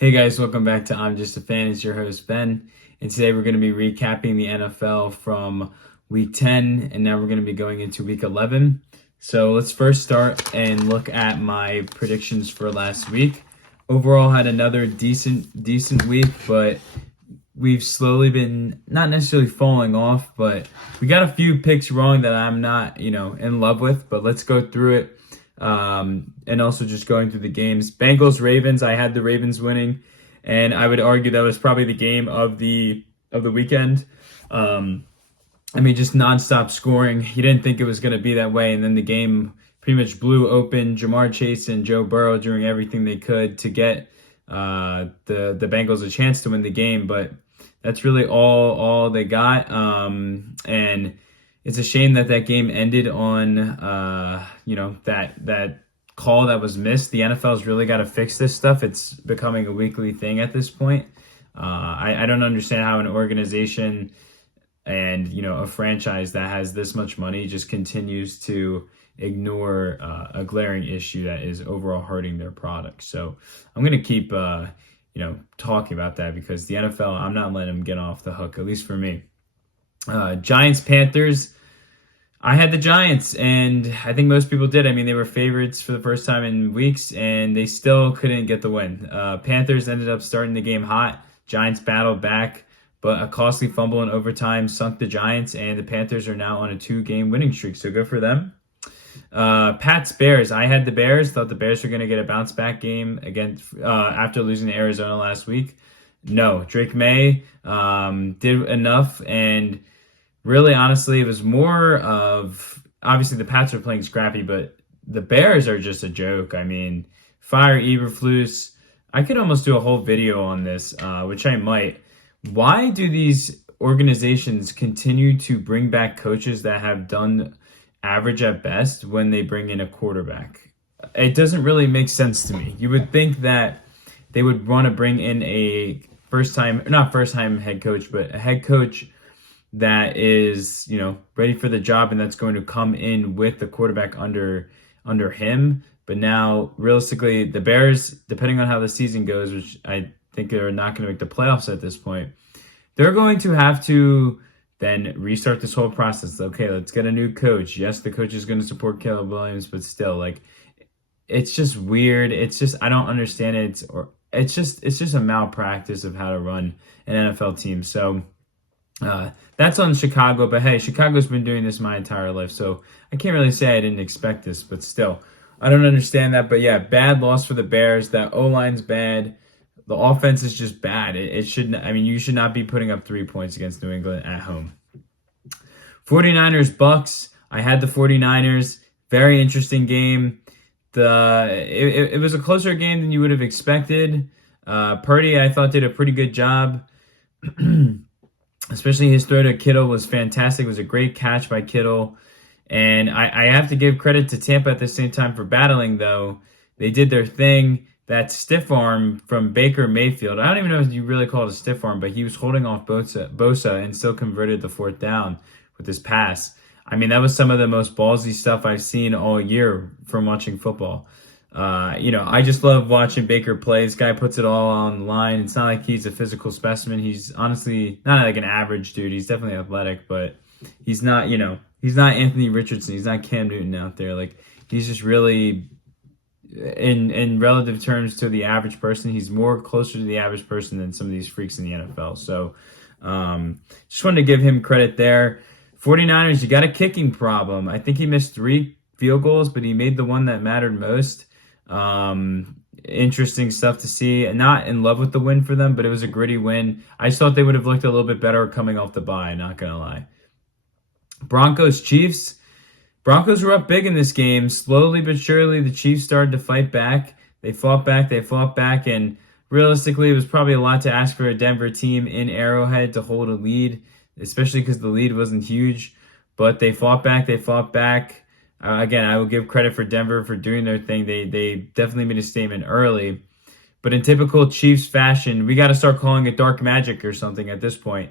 Hey guys, welcome back to I'm Just a Fan. It's your host Ben, and today we're going to be recapping the NFL from Week 10, and now we're going to be going into Week 11. So let's first start and look at my predictions for last week. Overall, had another decent week, but we've slowly been not necessarily falling off, but we got a few picks wrong that I'm not, in love with. But let's go through it. And also just going through the games. Bengals, Ravens, I had the Ravens winning, and I would argue that was probably the game of the weekend. Just nonstop scoring. You didn't think it was going to be that way, and then the game pretty much blew open. Jamar Chase and Joe Burrow doing everything they could to get the Bengals a chance to win the game, but that's really all they got. And it's a shame that game ended on, that call that was missed. The NFL's really got to fix this stuff. It's becoming a weekly thing at this point. I don't understand how an organization and, a franchise that has this much money just continues to ignore a glaring issue that is overall hurting their product. So I'm going to keep, talking about that because the NFL, I'm not letting them get off the hook, at least for me. Giants, Panthers. I had the Giants, and I think most people did. They were favorites for the first time in weeks, and they still couldn't get the win. Panthers ended up starting the game hot. Giants battled back, but a costly fumble in overtime sunk the Giants, and the Panthers are now on a 2-game winning streak, so good for them. Pats, Bears. I had the Bears. Thought the Bears were going to get a bounce-back game against after losing to Arizona last week. No, Drake May did enough, and really, honestly, it was more of, obviously the Pats are playing scrappy, but the Bears are just a joke. Fire Eberflus. I could almost do a whole video on this, which I might. Why do these organizations continue to bring back coaches that have done average at best when they bring in a quarterback? It doesn't really make sense to me. You would think that they would want to bring in a not first time head coach, but a head coach that is, ready for the job and that's going to come in with the quarterback under him. But now, realistically, the Bears, depending on how the season goes, which I think they're not going to make the playoffs at this point, they're going to have to then restart this whole process. Okay, let's get a new coach. Yes, the coach is going to support Caleb Williams, but still, it's just weird. It's just, I don't understand it. It's just a malpractice of how to run an NFL team. So, that's on Chicago, but hey, Chicago's been doing this my entire life, so I can't really say I didn't expect this, but still, I don't understand that. But yeah, bad loss for the Bears. That O-line's bad. The offense is just bad. It shouldn't. You should not be putting up 3 points against New England at home. 49ers, Bucks. I had the 49ers. Very interesting game. It was a closer game than you would have expected. Purdy, I thought, did a pretty good job. Especially his throw to Kittle was fantastic. It was a great catch by Kittle. And I have to give credit to Tampa at the same time for battling, though. They did their thing. That stiff arm from Baker Mayfield, I don't even know if you really call it a stiff arm, but he was holding off Bosa and still converted the fourth down with his pass. That was some of the most ballsy stuff I've seen all year from watching football. I just love watching Baker play. This guy puts it all on the line. It's not like he's a physical specimen. He's honestly not like an average dude. He's definitely athletic, but he's not, he's not Anthony Richardson. He's not Cam Newton out there. He's just really, in relative terms to the average person, he's more closer to the average person than some of these freaks in the NFL. So, just wanted to give him credit there. 49ers, you got a kicking problem. I think he missed 3 field goals, but he made the one that mattered most. Interesting stuff to see. Not in love with the win for them, but it was a gritty win. I just thought they would have looked a little bit better coming off the bye, not gonna lie. Broncos, Chiefs. Broncos were up big in this game. Slowly but surely, the Chiefs started to fight back. They fought back, and realistically, it was probably a lot to ask for a Denver team in Arrowhead to hold a lead, especially because the lead wasn't huge. But they fought back. Again, I will give credit for Denver for doing their thing. They definitely made a statement early. But in typical Chiefs fashion, we got to start calling it dark magic or something at this point.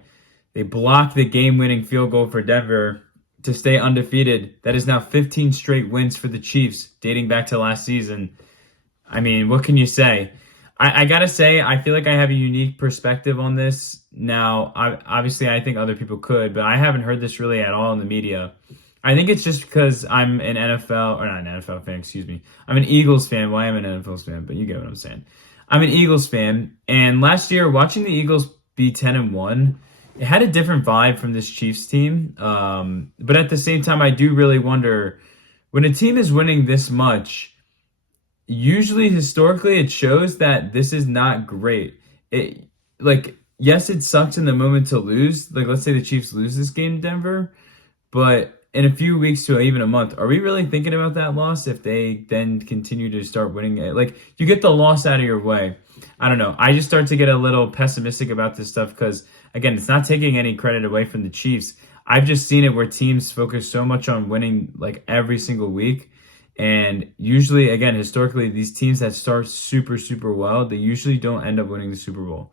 They blocked the game-winning field goal for Denver to stay undefeated. That is now 15 straight wins for the Chiefs, dating back to last season. What can you say? I gotta say, I feel like I have a unique perspective on this. Now, obviously, I think other people could, but I haven't heard this really at all in the media. I think it's just because I'm an NFL, or not an NFL fan, excuse me. I'm an Eagles fan. Well, I am an NFL fan, but you get what I'm saying. I'm an Eagles fan, and last year, watching the Eagles be 10-1, it had a different vibe from this Chiefs team. But at the same time, I do really wonder when a team is winning this much. Usually, historically, it shows that this is not great. It like yes, it sucks in the moment to lose. Like let's say the Chiefs lose this game in Denver, but in a few weeks to even a month, are we really thinking about that loss if they then continue to start winning it? Like you get the loss out of your way. I don't know. I just start to get a little pessimistic about this stuff because again, it's not taking any credit away from the Chiefs. I've just seen it where teams focus so much on winning like every single week. And usually, again, historically, these teams that start super, super well, they usually don't end up winning the Super Bowl.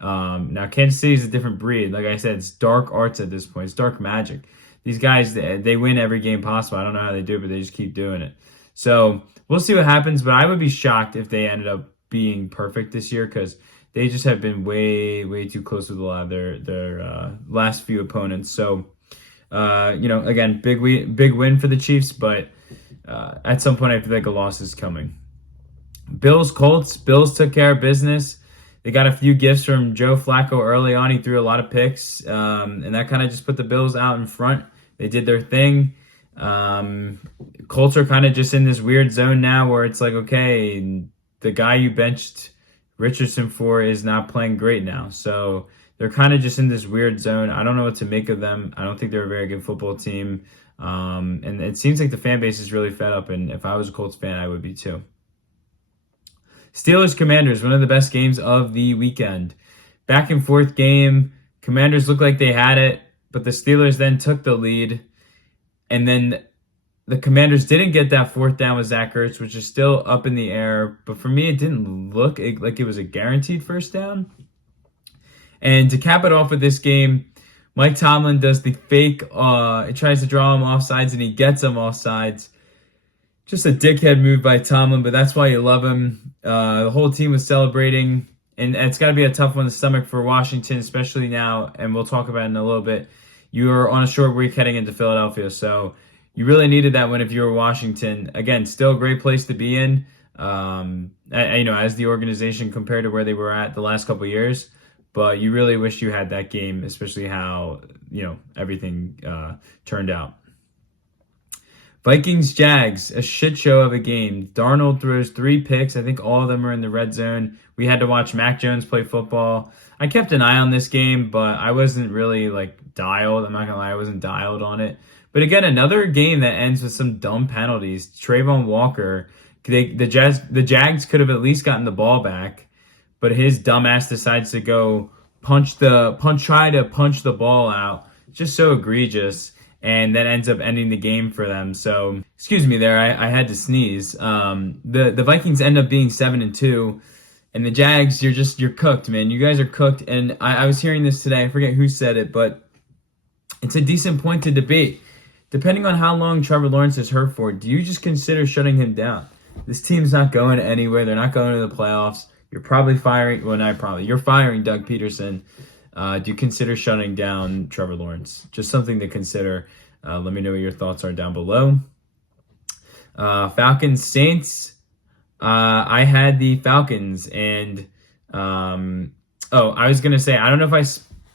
Now, Kansas City is a different breed. Like I said, it's dark arts at this point. It's dark magic. These guys, they win every game possible. I don't know how they do it, but they just keep doing it. So we'll see what happens. But I would be shocked if they ended up being perfect this year because they just have been way, way too close with a lot of their last few opponents. So, again, big win for the Chiefs, but at some point I feel like a loss is coming. Bills, Colts. Bills took care of business. They got a few gifts from Joe Flacco early on. He threw a lot of picks, and that kind of just put the Bills out in front. They did their thing. Colts are kind of just in this weird zone now where it's like, okay, the guy you benched Richardson for is not playing great now. So they're kind of just in this weird zone. I don't know what to make of them. I don't think they're a very good football team. And it seems like the fan base is really fed up, and if I was a Colts fan, I would be too. Steelers Commanders, one of the best games of the weekend. Back and forth game. Commanders looked like they had it, but the Steelers then took the lead. And then the Commanders didn't get that fourth down with Zach Ertz, which is still up in the air. But for me, it didn't look like it was a guaranteed first down. And to cap it off with this game, Mike Tomlin does the fake, he tries to draw him offsides, and he gets him offsides. Just a dickhead move by Tomlin, but that's why you love him. The whole team was celebrating, and it's got to be a tough one to stomach for Washington, especially now, and we'll talk about it in a little bit. You are on a short week heading into Philadelphia, so you really needed that win if you were Washington. Again, still a great place to be in, as the organization compared to where they were at the last couple of years. But you really wish you had that game, especially how, everything turned out. Vikings, Jags, a shit show of a game. Darnold throws 3 picks. I think all of them are in the red zone. We had to watch Mac Jones play football. I kept an eye on this game, but I wasn't really, dialed. I'm not going to lie, I wasn't dialed on it. But again, another game that ends with some dumb penalties. Trayvon Walker, the Jags could have at least gotten the ball back. But his dumbass decides to go try to punch the ball out. Just so egregious. And that ends up ending the game for them. So, excuse me there, I had to sneeze. The Vikings end up being 7-2. And the Jags, you're cooked, man. You guys are cooked. And I was hearing this today. I forget who said it, but it's a decent point to debate. Depending on how long Trevor Lawrence is hurt for, do you just consider shutting him down? This team's not going anywhere. They're not going to the playoffs. You're probably firing, you're firing Doug Peterson. Do you consider shutting down Trevor Lawrence? Just something to consider. Let me know what your thoughts are down below. Falcons, Saints. I had the Falcons, and I was going to say, I don't know if I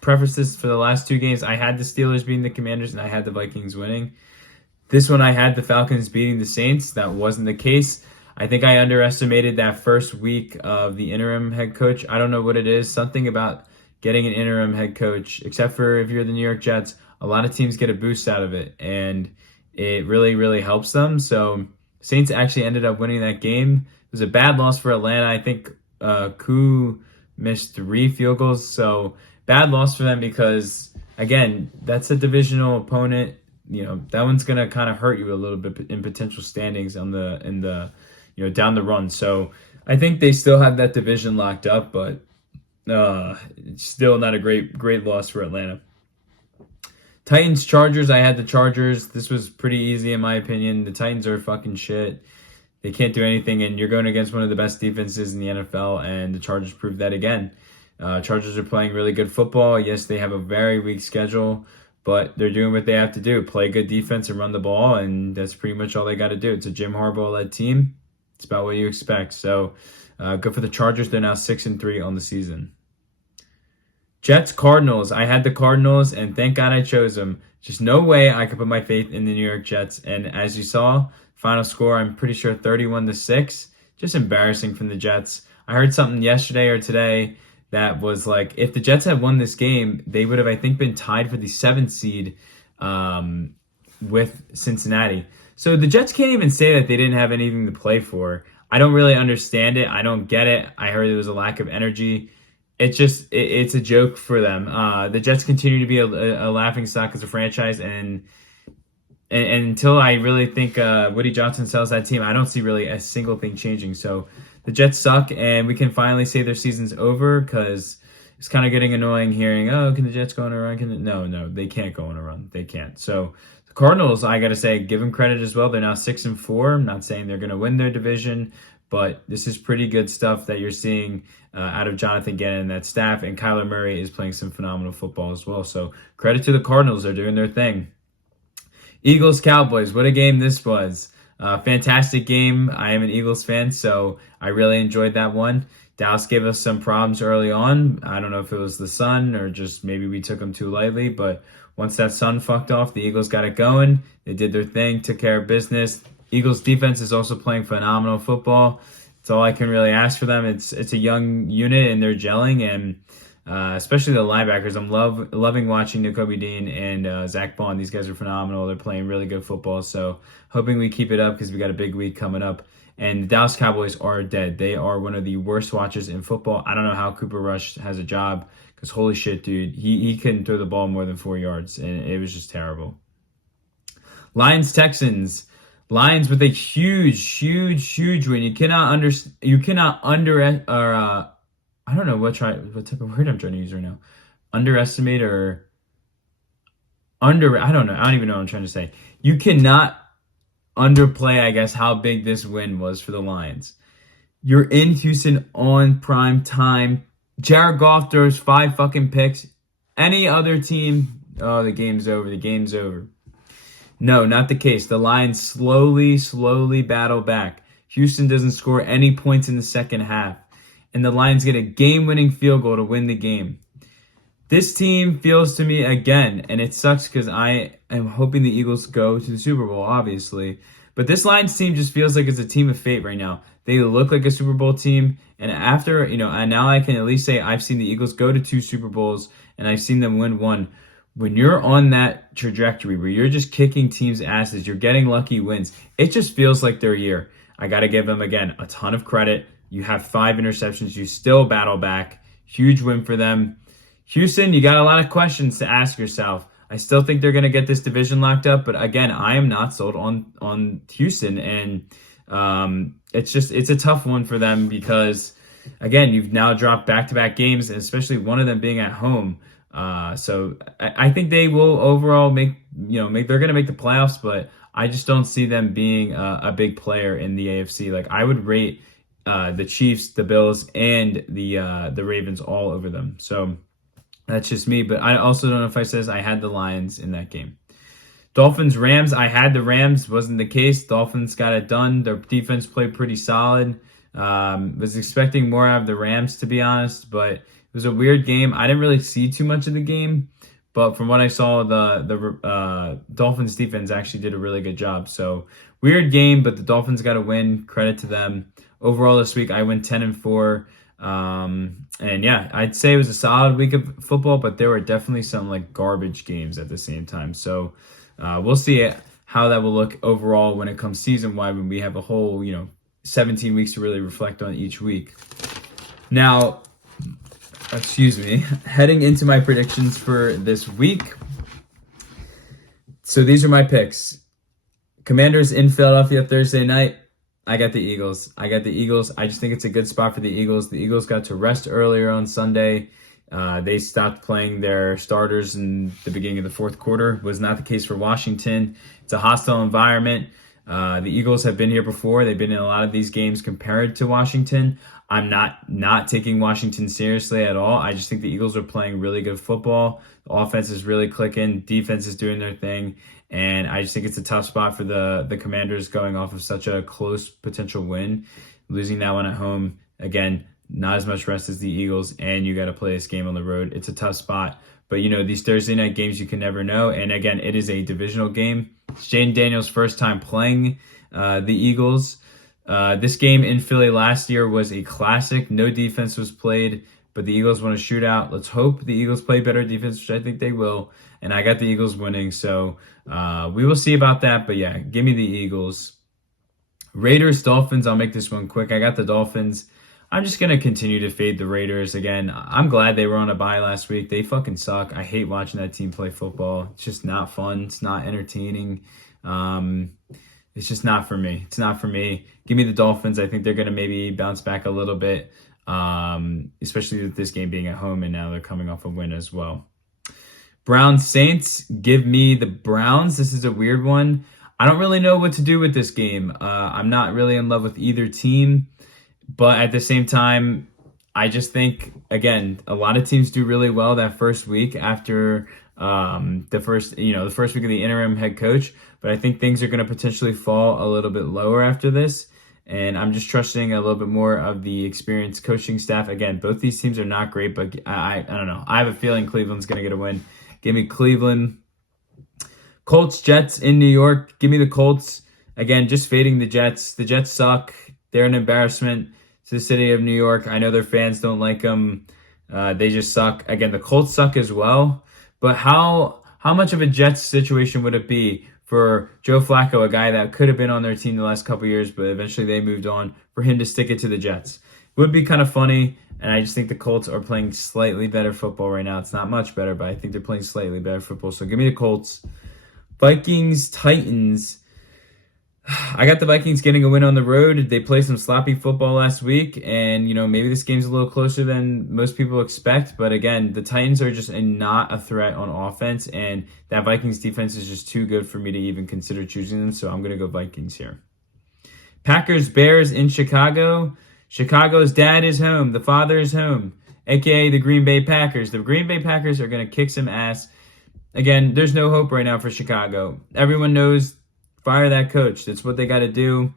prefaced this for the last 2 games. I had the Steelers beating the Commanders, and I had the Vikings winning. This one, I had the Falcons beating the Saints. That wasn't the case. I think I underestimated that first week of the interim head coach. I don't know what it is. Something about getting an interim head coach, except for if you're the New York Jets, a lot of teams get a boost out of it, and it really, really helps them. So Saints actually ended up winning that game. It was a bad loss for Atlanta. I think Koo missed 3 field goals, so bad loss for them because, again, that's a divisional opponent. That one's going to kind of hurt you a little bit in potential standings down the run. So I think they still have that division locked up, but it's still not a great loss for Atlanta. Titans, Chargers. I had the Chargers. This was pretty easy in my opinion. The Titans are fucking shit. They can't do anything, and you're going against one of the best defenses in the NFL, and the Chargers proved that again. Chargers are playing really good football. Yes, they have a very weak schedule, but they're doing what they have to do. Play good defense and run the ball, and that's pretty much all they got to do. It's a Jim Harbaugh-led team. It's about what you expect. So good for the Chargers. They're now 6-3 on the season. Jets, Cardinals. I had the Cardinals, and thank God I chose them. Just no way I could put my faith in the New York Jets. And as you saw, final score, I'm pretty sure 31-6. Just embarrassing from the Jets. I heard something yesterday or today that was like, if the Jets had won this game, they would have, I think, been tied for the 7th seed with Cincinnati. So the Jets can't even say that they didn't have anything to play for. I don't really understand it. I don't get it. I heard there was a lack of energy. It's just, it's a joke for them. The Jets continue to be a laughing stock as a franchise, and until I really think Woody Johnson sells that team, I don't see really a single thing changing. So the Jets suck, and we can finally say their season's over, because it's kind of getting annoying hearing, oh, can the Jets go on a run? No, they can't go on a run. They can't. So the Cardinals, I got to say, give them credit as well. They're now 6-4. I'm not saying they're going to win their division, but this is pretty good stuff that you're seeing out of Jonathan Gannon and that staff. And Kyler Murray is playing some phenomenal football as well. So credit to the Cardinals. They're doing their thing. Eagles, Cowboys. What a game this was. Fantastic game. I am an Eagles fan, so I really enjoyed that one. Dallas gave us some problems early on. I don't know if it was the sun or just maybe we took them too lightly, but once that sun fucked off, the Eagles got it going. They did their thing, took care of business. Eagles defense is also playing phenomenal football. It's all I can really ask for them. It's a young unit, and they're gelling, and especially the linebackers. I'm loving watching Nakobe Dean and Zach Bond. These guys are phenomenal. They're playing really good football. So hoping we keep it up, because we got a big week coming up. And the Dallas Cowboys are dead. They are one of the worst watches in football. I don't know how Cooper Rush has a job, because holy shit, dude, he couldn't throw the ball more than 4 yards, and it was just terrible. Lions, Texans. Lions with a huge win. You cannot I don't know what type of word I'm trying to use right now. Underestimate or I don't know. I don't even know what I'm trying to say. You cannot underplay, I guess, how big this win was for the Lions. You're in Houston on prime time. Jared Goff throws 5 fucking picks. Any other team, oh, the game's over. No, not the case. The Lions slowly battle back. Houston doesn't score any points in the second half, and the Lions get a game-winning field goal to win the game. This team feels to me, again, and it sucks because I am hoping the Eagles go to the Super Bowl, obviously, but this Lions team just feels like it's a team of fate right now. They look like a Super Bowl team, and after, and now I can at least say I've seen the Eagles go to 2 Super Bowls, and I've seen them win 1. When you're on that trajectory where you're just kicking teams' asses, you're getting lucky wins, it just feels like their year. I got to give them, again, a ton of credit. You have 5 interceptions. You still battle back. Huge win for them. Houston, you got a lot of questions to ask yourself. I still think they're going to get this division locked up, but again, I am not sold on Houston, and it's a tough one for them because, again, you've now dropped back-to-back games, and especially one of them being at home. So I think they will overall they're going to make the playoffs, but I just don't see them being a big player in the AFC. Like, I would rate the Chiefs, the Bills, and the Ravens all over them. So that's just me. But I also don't know if I says I had the Lions in that game. Dolphins, Rams. I had the Rams. Wasn't the case. Dolphins got it done. Their defense played pretty solid. Was expecting more out of the Rams, to be honest, but it was a weird game. I didn't really see too much of the game, but from what I saw, the Dolphins defense actually did a really good job. So weird game, but the Dolphins got a win. Credit to them. Overall this week, I went 10-4. And yeah, I'd say it was a solid week of football, but there were definitely some like garbage games at the same time. So we'll see how that will look overall when it comes season-wide, when we have a whole 17 weeks to really reflect on each week. Now, heading into my predictions for this week. So these are my picks. Commanders in Philadelphia Thursday night. I got the Eagles. I just think it's a good spot for the Eagles. The Eagles got to rest earlier on Sunday. They stopped playing their starters in the beginning of the fourth quarter. Was not the case for Washington. It's a hostile environment. The Eagles have been here before. They've been in a lot of these games compared to Washington. I'm not taking Washington seriously at all. I just think the Eagles are playing really good football. The offense is really clicking. Defense is doing their thing. And I just think it's a tough spot for the Commanders going off of such a close potential win. Losing that one at home, again, not as much rest as the Eagles, and you got to play this game on the road. It's a tough spot. But, these Thursday night games, you can never know. And, again, it is a divisional game. It's Jaden Daniels' first time playing the Eagles. This game in Philly last year was a classic. No defense was played, but the Eagles won a shootout. Let's hope the Eagles play better defense, which I think they will. And I got the Eagles winning, so we will see about that. But, yeah, give me the Eagles. Raiders, Dolphins, I'll make this one quick. I got the Dolphins. I'm just going to continue to fade the Raiders. Again, I'm glad they were on a bye last week. They fucking suck. I hate watching that team play football. It's just not fun. It's not entertaining. It's just not for me. It's not for me. Give me the Dolphins. I think they're going to maybe bounce back a little bit, especially with this game being at home, and now they're coming off a win as well. Browns, Saints, give me the Browns. This is a weird one. I don't really know what to do with this game. I'm not really in love with either team, but at the same time, I just think, again, a lot of teams do really well that first week after the first week of the interim head coach. But I think things are going to potentially fall a little bit lower after this. And I'm just trusting a little bit more of the experienced coaching staff. Again, both these teams are not great, but I don't know. I have a feeling Cleveland's going to get a win. Give me Cleveland. Colts, Jets in New York. Give me the Colts. Again, just fading the Jets. The Jets suck. They're an embarrassment to the city of New York. I know their fans don't like them. They just suck. Again, the Colts suck as well. But how much of a Jets situation would it be for Joe Flacco, a guy that could have been on their team the last couple of years, but eventually they moved on, for him to stick it to the Jets? It would be kind of funny, and I just think the Colts are playing slightly better football right now. It's not much better, but I think they're playing slightly better football. So give me the Colts. Vikings, Titans. I got the Vikings getting a win on the road. They played some sloppy football last week, and maybe this game's a little closer than most people expect. But again, the Titans are just not a threat on offense, and that Vikings defense is just too good for me to even consider choosing them. So I'm going to go Vikings here. Packers, Bears in Chicago. Chicago's dad is home. The father is home, aka the Green Bay Packers. The Green Bay Packers are going to kick some ass. Again, there's no hope right now for Chicago. Everyone knows, fire that coach. That's what they got to do.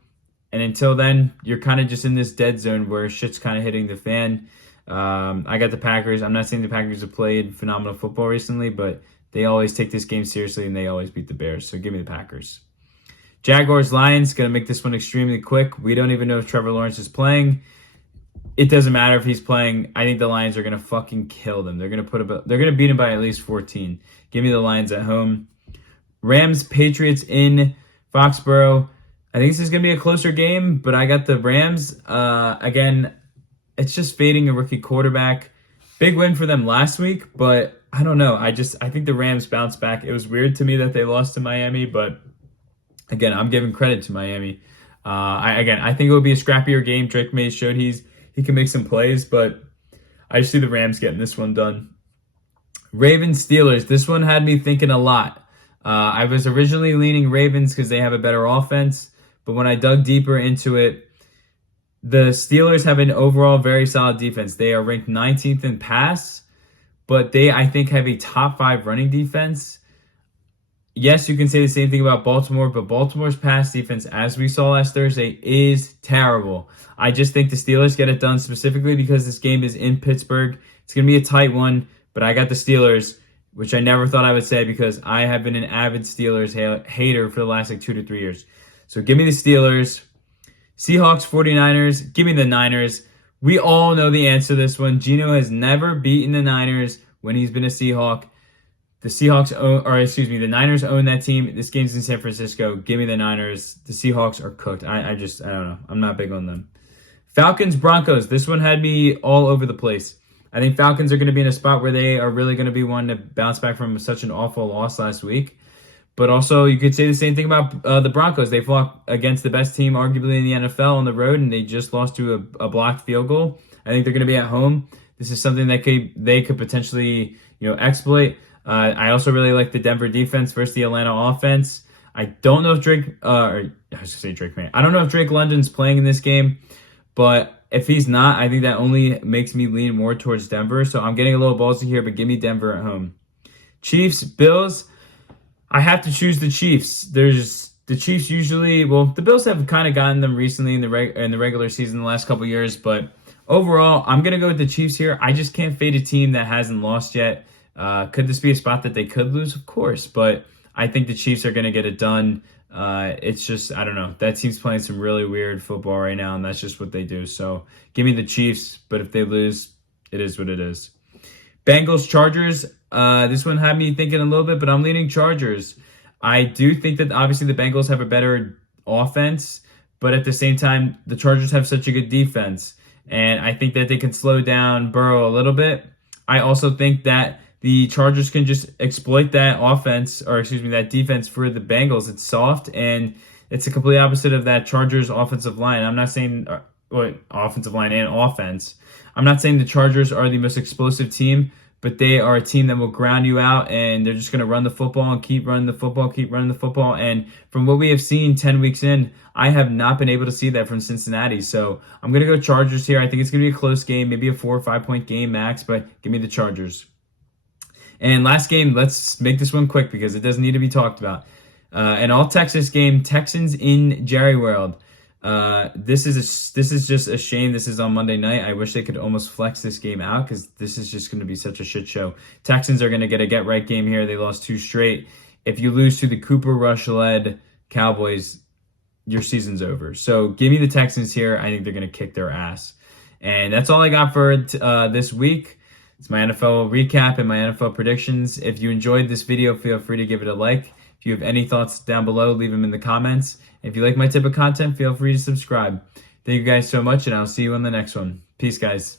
And until then, you're kind of just in this dead zone where shit's kind of hitting the fan. I got the Packers. I'm not saying the Packers have played phenomenal football recently, but they always take this game seriously and they always beat the Bears. So give me the Packers. Jaguars, Lions, going to make this one extremely quick. We don't even know if Trevor Lawrence is playing. It doesn't matter if he's playing. I think the Lions are going to fucking kill them. They're going to beat them by at least 14. Give me the Lions at home. Rams, Patriots in Foxborough. I think this is going to be a closer game, but I got the Rams. Again, it's just fading a rookie quarterback. Big win for them last week, but I don't know. I think the Rams bounced back. It was weird to me that they lost to Miami, but again, I'm giving credit to Miami. I think it would be a scrappier game. Drake May showed he can make some plays, but I just see the Rams getting this one done. Ravens, Steelers. This one had me thinking a lot. I was originally leaning Ravens because they have a better offense, but when I dug deeper into it, the Steelers have an overall very solid defense. They are ranked 19th in pass, but they, I think, have a top 5 running defense. Yes, you can say the same thing about Baltimore, but Baltimore's pass defense, as we saw last Thursday, is terrible. I just think the Steelers get it done specifically because this game is in Pittsburgh. It's going to be a tight one, but I got the Steelers, which I never thought I would say because I have been an avid Steelers hater for the last 2 to 3 years. So give me the Steelers. Seahawks, 49ers. Give me the Niners. We all know the answer to this one. Geno has never beaten the Niners when he's been a Seahawk. The Niners own that team. This game's in San Francisco. Give me the Niners. The Seahawks are cooked. I don't know. I'm not big on them. Falcons, Broncos. This one had me all over the place. I think Falcons are going to be in a spot where they are really going to be one to bounce back from such an awful loss last week. But also, you could say the same thing about the Broncos. They fought against the best team, arguably, in the NFL on the road, and they just lost to a blocked field goal. I think they're going to be at home. This is something that they could potentially exploit. I also really like the Denver defense versus the Atlanta offense. I don't know if I don't know if Drake London's playing in this game, but if he's not, I think that only makes me lean more towards Denver. So I'm getting a little ballsy here, but give me Denver at home. Chiefs, Bills. I have to choose the Chiefs. There's the Chiefs usually. Well, the Bills have kind of gotten them recently in the regular season the last couple of years, but overall, I'm gonna go with the Chiefs here. I just can't fade a team that hasn't lost yet. Could this be a spot that they could lose? Of course, but I think the Chiefs are gonna get it done. It's just, I don't know. That team's playing some really weird football right now, and that's just what they do. So give me the Chiefs, but if they lose, it is what it is. Bengals, Chargers. This one had me thinking a little bit, but I'm leaning Chargers. I do think that obviously the Bengals have a better offense, but at the same time, the Chargers have such a good defense. And I think that they can slow down Burrow a little bit. I also think that the Chargers can just exploit that that defense for the Bengals. It's soft, and it's a complete opposite of that Chargers offensive line. I'm not saying offensive line and offense. I'm not saying the Chargers are the most explosive team, but they are a team that will ground you out, and they're just going to run the football and keep running the football. And from what we have seen 10 weeks in, I have not been able to see that from Cincinnati. So I'm going to go Chargers here. I think it's going to be a close game, maybe a 4 or 5 point game max, but give me the Chargers. And last game, let's make this one quick because it doesn't need to be talked about. An all-Texas game, Texans in Jerry World. This is just a shame. This is on Monday night. I wish they could almost flex this game out because this is just going to be such a shit show. Texans are going to get a get-right game here. They lost 2 straight. If you lose to the Cooper Rush-led Cowboys, your season's over. So give me the Texans here. I think they're going to kick their ass. And that's all I got for this week. It's my NFL recap and my NFL predictions. If you enjoyed this video, feel free to give it a like. If you have any thoughts down below, leave them in the comments. If you like my type of content, feel free to subscribe. Thank you guys so much, and I'll see you on the next one. Peace, guys.